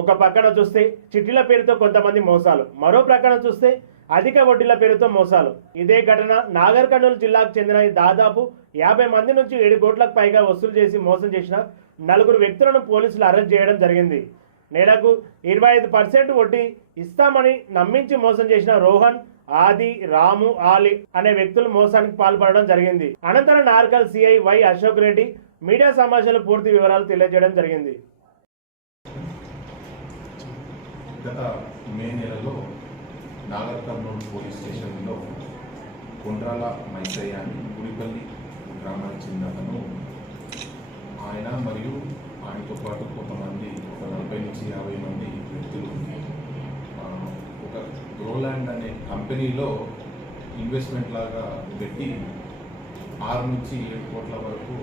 ఒక పక్కన చూస్తే చిట్టీల పేరుతో కొంతమంది మోసాలు. మరో ప్రక్కన చూస్తే అధిక వడ్డీల పేరుతో మోసాలు. ఇదే ఘటన నాగర్ కర్నూలు జిల్లాకు చెందిన దాదాపు యాభై మంది నుంచి ఏడు కోట్లకు పైగా వసూలు చేసి మోసం చేసిన నలుగురు వ్యక్తులను పోలీసులు అరెస్ట్ చేయడం జరిగింది. నెలకు ఇరవై ఐదు పర్సెంట్ వడ్డీ ఇస్తామని నమ్మించి మోసం చేసిన రోహన్ ఆది రాము ఆలి అనే వ్యక్తులు మోసానికి పాల్పడడం జరిగింది. అనంతరం Narkal CI Y Ashok Reddy media సమావేశంలో పూర్తి వివరాలు తెలియజేయడం జరిగింది. గత మే నెలలో నాగర్కర్నూలు పోలీస్ స్టేషన్లో కొండ్రాల మైసయ్య అని గుడిపల్లి గ్రామానికి చెందిన అతను ఆయన మరియు ఆయనతో పాటు కొంతమంది ఒక నలభై నుంచి యాభై మంది వ్యక్తులు ఒక గ్రోలాండ్ అనే కంపెనీలో ఇన్వెస్ట్మెంట్ లాగా పెట్టి ఆరు నుంచి ఏడు కోట్ల వరకు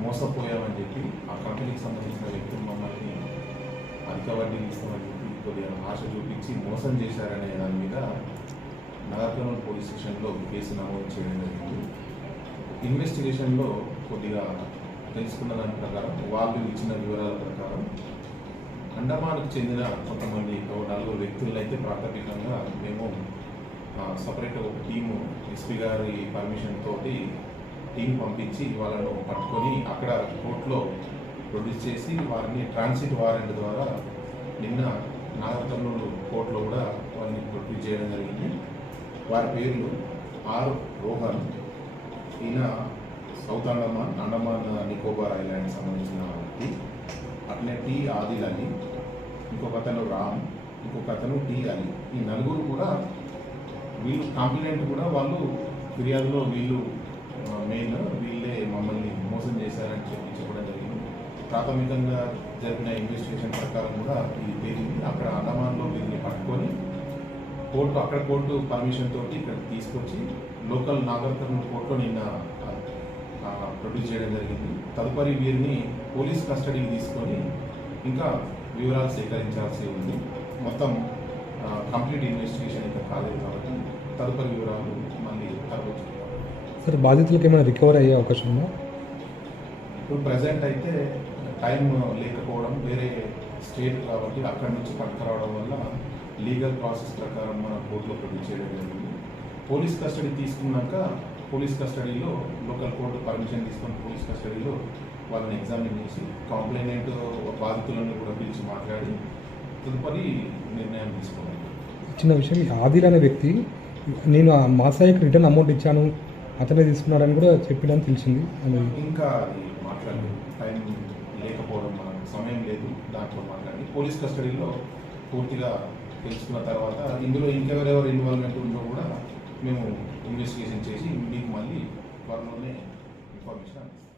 మోసపోయామని చెప్పి ఆ కంపెనీకి సంబంధించిన వ్యక్తులు మమ్మల్ని అధిక వడ్డీ ఇస్తామని కొద్దిగా ఆశ చూపించి మోసం చేశారనే దాని మీద నగర్కర్నూలు పోలీస్ స్టేషన్లో కేసు నమోదు చేయడం జరిగింది. ఇన్వెస్టిగేషన్లో కొద్దిగా తెలుసుకున్న దాని ప్రకారం వాళ్ళు ఇచ్చిన వివరాల ప్రకారం అండమాన్కు చెందిన కొంతమంది ఒక నలుగురు వ్యక్తులను అయితే ప్రాథమికంగా మేము సపరేట్ ఒక టీము ఎస్పీ గారి పర్మిషన్ తోటి టీం పంపించి వాళ్ళను పట్టుకొని అక్కడ కోర్టులో ప్రొడ్యూస్ చేసి వారిని ట్రాన్సిట్ వారెంట్ ద్వారా నిన్న నాగర్కర్నూలు కోర్టులో కూడా వారిని ప్రొడ్యూస్ చేయడం జరిగింది. వారి పేర్లు ఆర్ రోహన్ ఈయన సౌత్ అండమాన్ అండమాన్ నికోబార్ ఐలాండ్ సంబంధించిన వ్యక్తి. అట్లే టీ ఆదిల్ అలీ ఇంకొక అతను రామ్ ఇంకొక అతను టీ అలీ. ఈ నలుగురు కూడా వీళ్ళు కంప్లైంట్ కూడా వాళ్ళు ఫిర్యాదులో వీళ్ళు మెయిన్ వీళ్ళే మమ్మల్ని మోసం చేశారని చెప్పి చెప్పడం జరిగింది. ప్రాథమికంగా జరిపిన ఇన్వెస్టిగేషన్ ప్రకారం కూడా ఇది తేలింది అక్కడ అండమాన్లో వీరిని పట్టుకొని కోర్టు అక్కడ కోర్టు పర్మిషన్ తోటి ఇక్కడ తీసుకొచ్చి లోకల్ నాగర్ కర్నూలు కోర్టులో నిన్న ప్రొడ్యూస్ చేయడం జరిగింది. తదుపరి వీరిని పోలీస్ కస్టడీకి తీసుకొని ఇంకా వివరాలు సేకరించాల్సి ఉంది. మొత్తం కంప్లీట్ ఇన్వెస్టిగేషన్ ఇంకా కాలేదు కాబట్టి తదుపరి వివరాలు మళ్ళీ తర్వాత. సార్ బాధితులకు ఏమైనా రికవర్ అయ్యే అవకాశం ఉందా? ఇప్పుడు ప్రజెంట్ అయితే టైం లేకపోవడం వేరే స్టేట్ కాబట్టి అక్కడి నుంచి పట్టుకురావడం వల్ల లీగల్ ప్రాసెస్ ప్రకారం మన కోర్టులో ప్రొడ్యూస్ చేయడం జరిగింది. పోలీస్ కస్టడీ తీసుకున్నాక పోలీస్ కస్టడీలో లోకల్ కోర్టు పర్మిషన్ తీసుకొని పోలీస్ కస్టడీలో వాళ్ళని ఎగ్జామిన్ చేసి కాంప్లైనెంట్ బాధితులను కూడా పిలిచి మాట్లాడి తదుపరి నిర్ణయం తీసుకోవాలి. చిన్న విషయం ఈ ఆదిల్ అనే వ్యక్తి నేను ఆ మాసాయికి రిటర్న్ అమౌంట్ ఇచ్చాను అతనే తీసుకున్నాడని కూడా చెప్పినని తెలిసింది. ఇంకా మాట్లాడలేదు. టైం లేకపోవడం మనకు సమయం లేదు దాంట్లో మాట్లాడి పోలీస్ కస్టడీలో పూర్తిగా తెలుసుకున్న తర్వాత ఇందులో ఇంకెవరెవరు ఇన్వాల్వ్మెంట్ ఉందో కూడా మేము ఇన్వెస్టిగేషన్ చేసి మీకు మళ్ళీ త్వరలోనే ఇన్ఫర్మేషన్ అందిస్తాం.